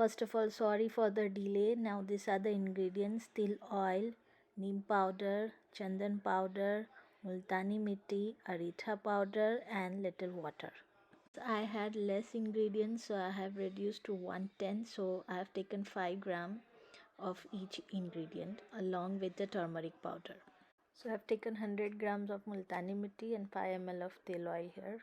First of all, sorry for the delay. Now these are the ingredients: til oil, neem powder, chandan powder, multani mitti, aritha powder, and little water. I had less ingredients, so I have reduced to 110. So I have taken 5 gram of each ingredient along with the turmeric powder. So I have taken 100 grams of multani mitti and 5 ml of til oil here.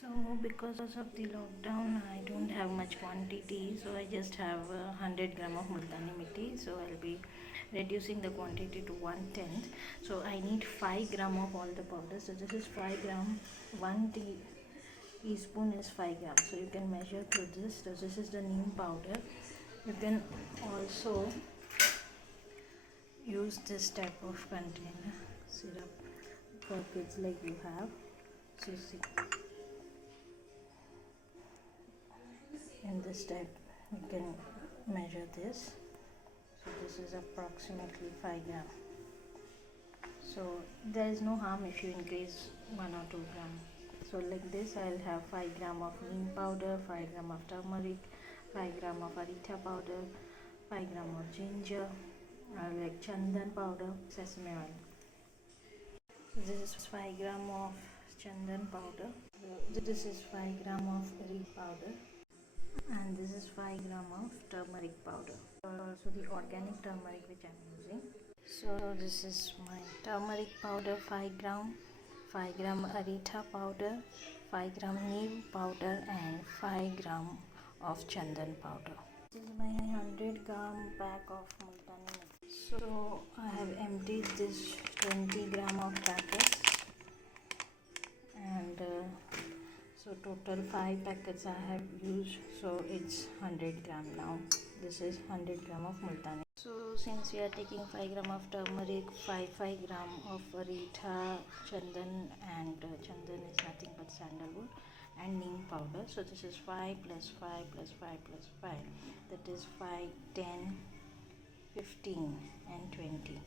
So because of the lockdown, I don't have much quantity, so I just have 100 gram of multani mitti. So I'll be reducing the quantity to 1/10. So I need 5 gram of all the powder. So this is 5 gram. 1 teaspoon is 5 grams. So you can measure through this. So this is the neem powder. You can also use this type of container syrup for kids like you have. So see. In this type you can measure this. So this is approximately 5 gram. So there is no harm if you increase 1 or 2 gram. So like this I'll have 5 gram of neem powder, 5 gram of turmeric, 5 gram of aritha powder, 5 gram of ginger, like chandan powder, sesame oil. So this is 5 gram of chandan powder. This is 5 gram of reed powder. And this is 5 gram of turmeric powder, also the organic turmeric which I am using. So this is my turmeric powder, 5 gram, 5 gram aritha powder, 5 gram neem powder, and 5 gram of chandan powder. This is my 100 gram pack of multani mitti. So I have emptied this 20 gram of packets, and so total 5 packets I have used, so it's 100 gram now. This is 100 gram of multani. So since we are taking 5 gram of turmeric, 5 gram of aritha, chandan, and chandan is nothing but sandalwood, and neem powder. So this is 5 plus 5 plus 5 plus 5, that is 5, 10, 15 and 20.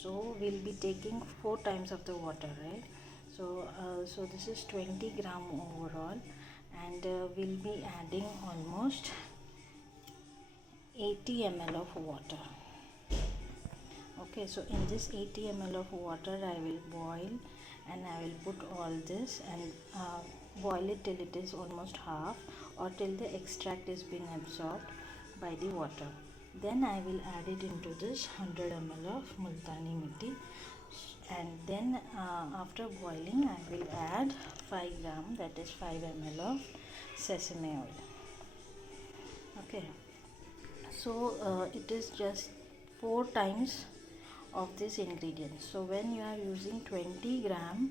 So we'll be taking 4 times of the water, right? So this is 20 gram overall, and we'll be adding almost 80 ml of water. Okay, so in this 80 ml of water I will boil, and I will put all this and boil it till it is almost half, or till the extract is being absorbed by the water. Then I will add it into this 100 ml of multani mitti, and then after boiling I will add 5 gram, that is 5 ml of sesame oil. Okay, so it is just 4 times of this ingredient. So when you are using 20 gram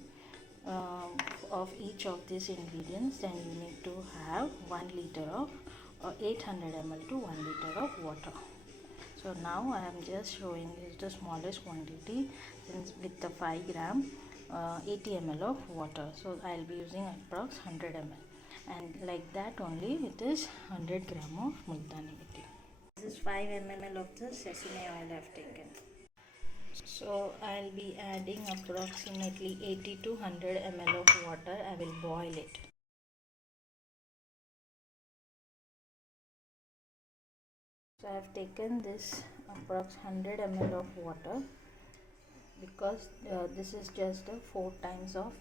of each of these ingredients, then you need to have 1 liter of 800 ml to 1 liter of water. So now I am just showing you the smallest quantity, since with the 5 gram 80 ml of water. So I will be using approx 100 ml, and like that only it is 100 gram of multani mitti. This is 5 ml of the sesame oil I have taken. So I will be adding approximately 80 to 100 ml of water. I will boil it. So I have taken this approx 100 ml of water, because this is just 4 times of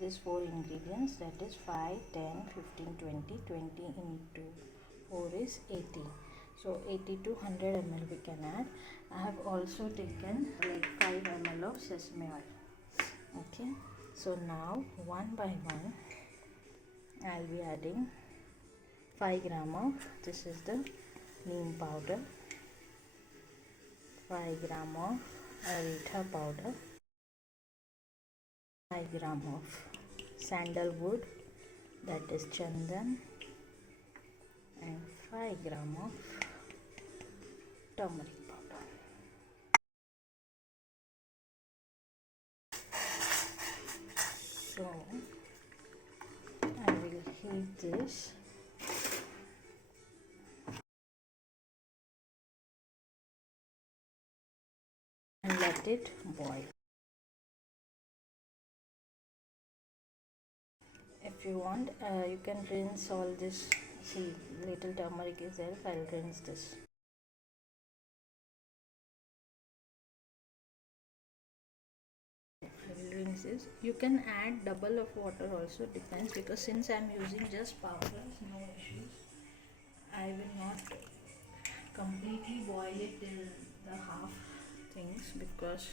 these 4 ingredients, that is 5, 10, 15, 20. 20 into 4 is 80. So 80 to 100 ml we can add. I have also taken like 5 ml of sesame oil. Okay, so now one by one I'll be adding 5 gram of, this is the neem powder, 5 gram of aritha powder, 5 gram of sandalwood, that is chandan, and 5 gram of turmeric powder. So I will heat this and let it boil. If you want, you can rinse all this see, little turmeric is there. I'll rinse this. I will rinse this. You can add double of water also, depends, because since I'm using just powders, no issues. I will not completely boil it till the half things, because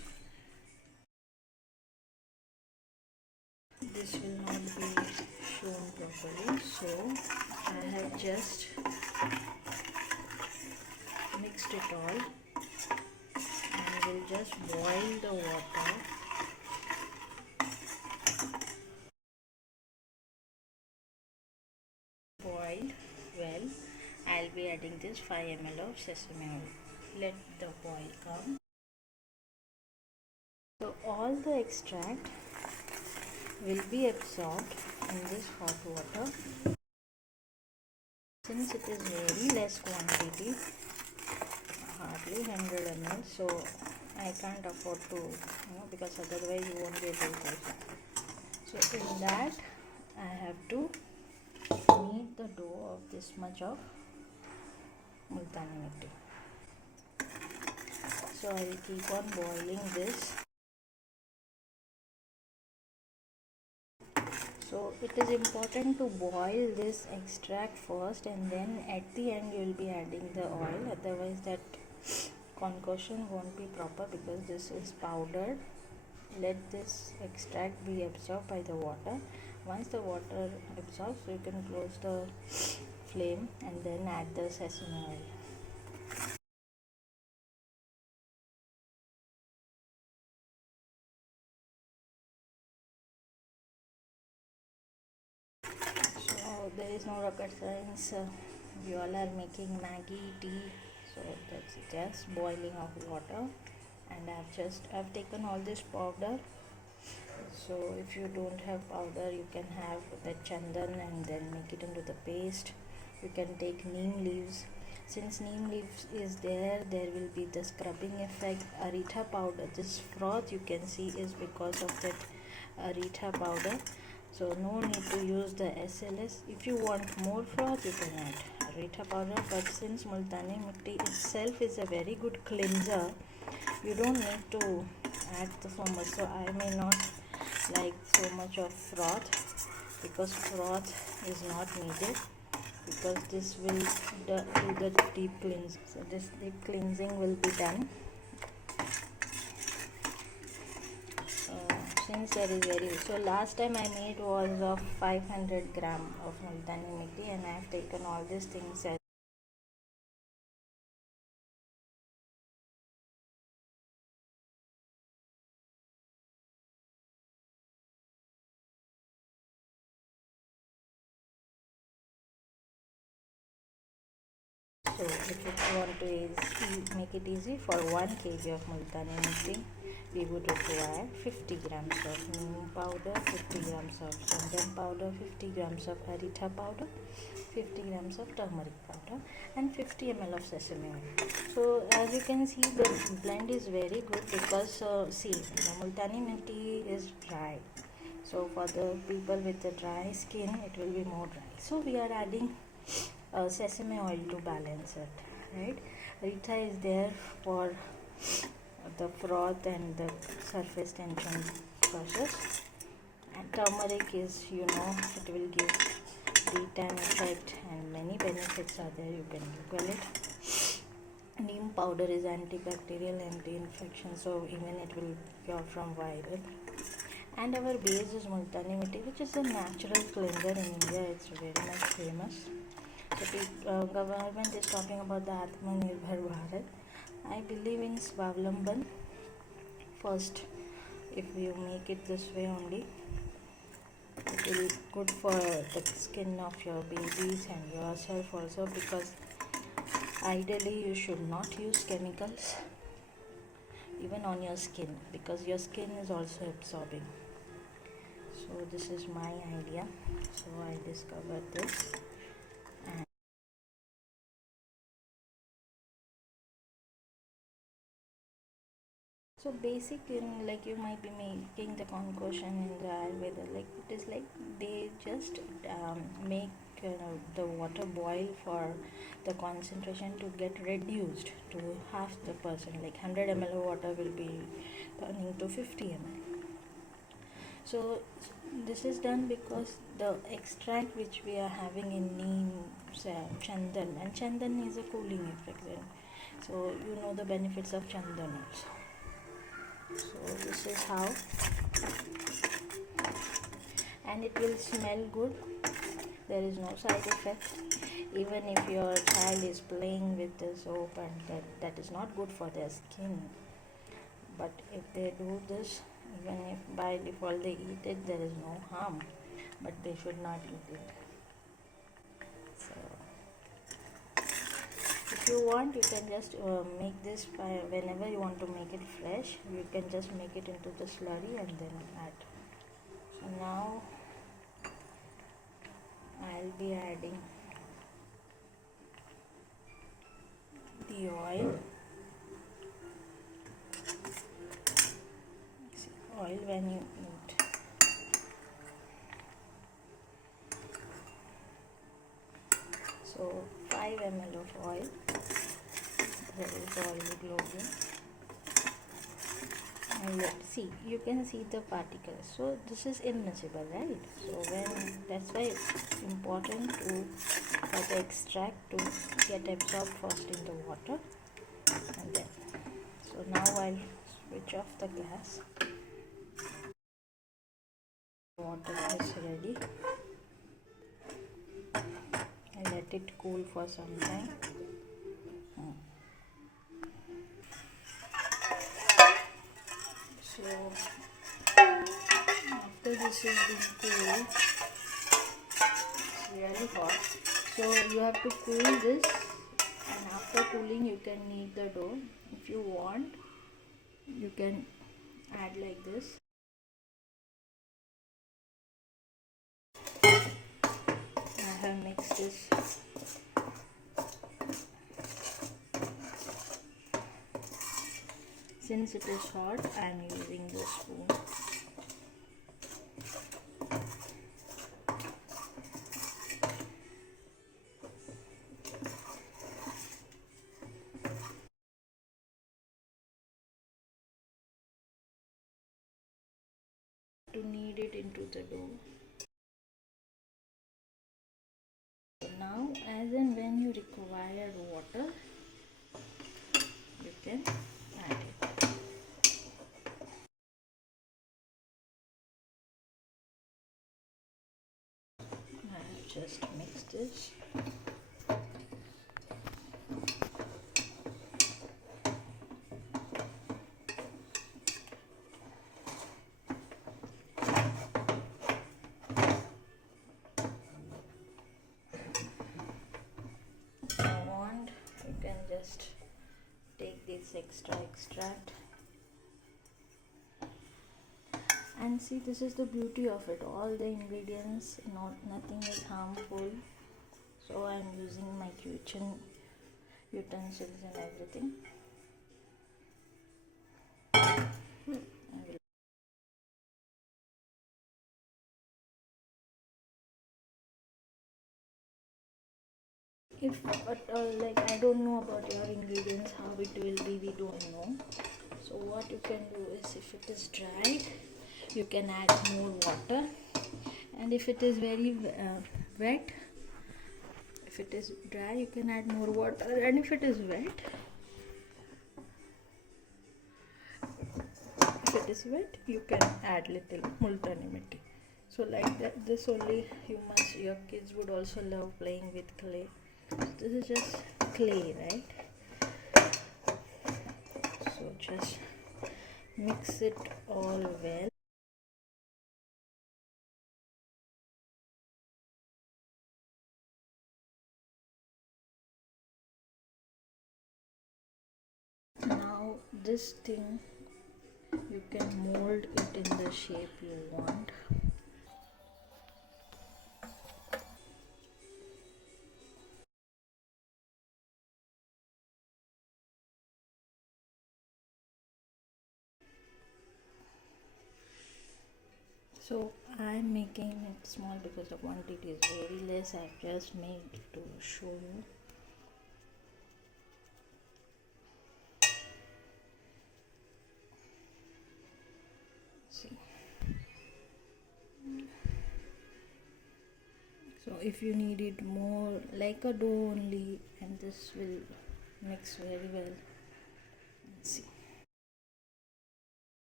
this will not be shown properly. So I have just mixed it all and will just boil the water. Boiled well, I'll be adding this 5 ml of sesame oil. Let the boil come. So all the extract will be absorbed in this hot water. Since it is very less quantity, hardly 100 ml, so I can't afford to, because otherwise you won't be able to. So in that I have to knead the dough of this much of multani mitti. So I will keep on boiling this. So it is important to boil this extract first, and then at the end you will be adding the oil, otherwise that concoction won't be proper, because this is powdered. Let this extract be absorbed by the water. Once the water absorbs, you can close the flame and then add the sesame oil. So there is no rocket science. We all are making Maggi tea, so that's just boiling of water. And I've taken all this powder. So if you don't have powder, you can have the chandan and then make it into the paste. You can take neem leaves. Since neem leaves is there will be the scrubbing effect. Aretha powder, this froth you can see is because of that aretha powder. So no need to use the SLS. If you want more froth, you can add aretha powder. But since multani mitti itself is a very good cleanser, you don't need to add so much. So I may not like so much of froth, because froth is not needed, because this will do the deep cleanse. So this deep cleansing will be done. Since there is very, so last time I made was of 500 gram of multani mitti, and I have taken all these things as so if you want to make it easy, for 1 kg of multani mitti, we would require 50 grams of neem powder, 50 grams of chandan powder, 50 grams of aretha powder, 50 grams of turmeric powder, and 50 ml of sesame oil. So as you can see, the blend is very good, because see, the multani mitti is dry. So for the people with the dry skin, it will be more dry. So we are adding sesame oil to balance it, right? Aretha is there for the froth and the surface tension process, and turmeric is, it will give detan effect, and many benefits are there. You can google it. Neem powder is antibacterial, anti-infection, so even it will cure from viral. And our base is multani mitti, which is a natural cleanser in India. It's very much famous. So government is talking about the Atmanirbhar Bharat. I believe in Swavlamban. First, if you make it this way only, it will be good for the skin of your babies and yourself also, because ideally you should not use chemicals even on your skin, because your skin is also absorbing. So this is my idea. So I discovered this. And so basic, like you might be making the concoction in the Ayurveda, like it is like they just make the water boil for the concentration to get reduced to half the percent, like 100 ml of water will be turning to 50 ml. So this is done because the extract which we are having in neem, chandan, and chandan is a cooling effect. So you know the benefits of chandan also. So this is how, and it will smell good. There is no side effect. Even if your child is playing with the soap, and that is not good for their skin. But if they do this, even if by default they eat it, there is no harm. But they should not eat it. So if you want, you can just make this whenever you want to make it fresh. You can just make it into the slurry and then add. So now I'll be adding the oil. Oil when you eat. So 5 ml of oil. There is oily globule. And see, you can see the particles. So this is immiscible, right? So that's why it's important for the extract to get absorbed first in the water, and then. So now I'll switch off the gas. Water is ready. I let it cool for some time. So after this is being cooled, it's really hot. So you have to cool this, and after cooling you can knead the dough. If you want, you can add like this. I have mixed this. Since it is hot, I am using this spoon. To knead it into the dough. So now, as and when you require water, you can add it. I have just mixed this. If you want, you can just take this extra extract. And see, this is the beauty of it. All the ingredients, nothing is harmful. So I am using my kitchen utensils and everything. But like, I don't know about your ingredients, how it will be, we don't know. So what you can do is, if it is dry, you can add more water, and if it is very wet, if it is dry, you can add more water, and if it is wet, you can add little multani mitti. So like that, this only your kids would also love playing with clay. This is just clay, right? So just mix it all well. Now this thing, you can mold it in the shape you want. So I'm making it small because the quantity is very less. I've just made to show you. See. So if you need it more like a dough only, and this will mix very well. Let's see.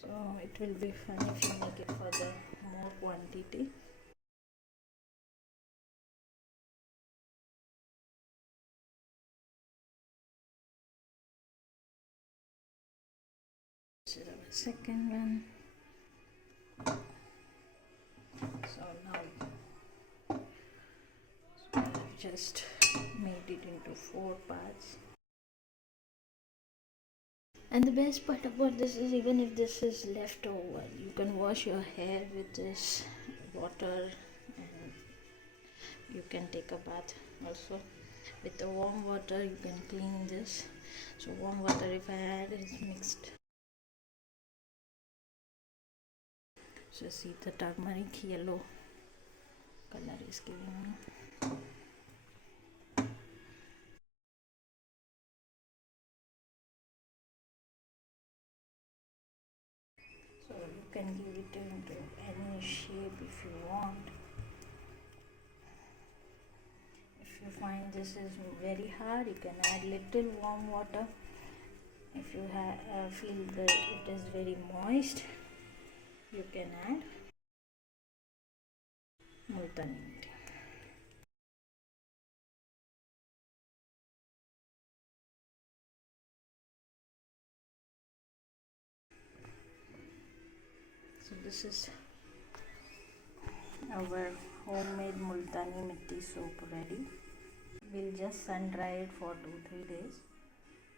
So it will be fun if you make it for the more quantity. This is our second one. So now I've just made it into 4 parts. And the best part about this is, even if this is left over, you can wash your hair with this water, and you can take a bath also. With the warm water you can clean this. So warm water, if I add, is mixed. So see, the turmeric yellow color is giving me. So you can give it into any shape if you want. If you find this is very hard, you can add little warm water. If you feel that it is very moist, you can add Multani mitti. So this is our homemade Multani mitti soap ready. We'll just sun dry it for 2-3 days,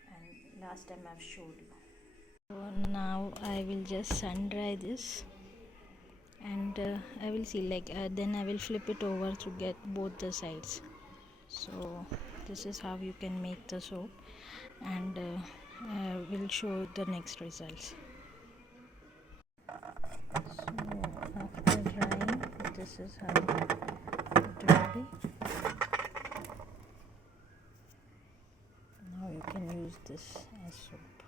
and last time I've showed you. So now I will just sun dry this, and I will see, like then I will flip it over to get both the sides. So this is how you can make the soap, and we'll show the next results. So after drying, this is how it ready. Now you can use this as soap.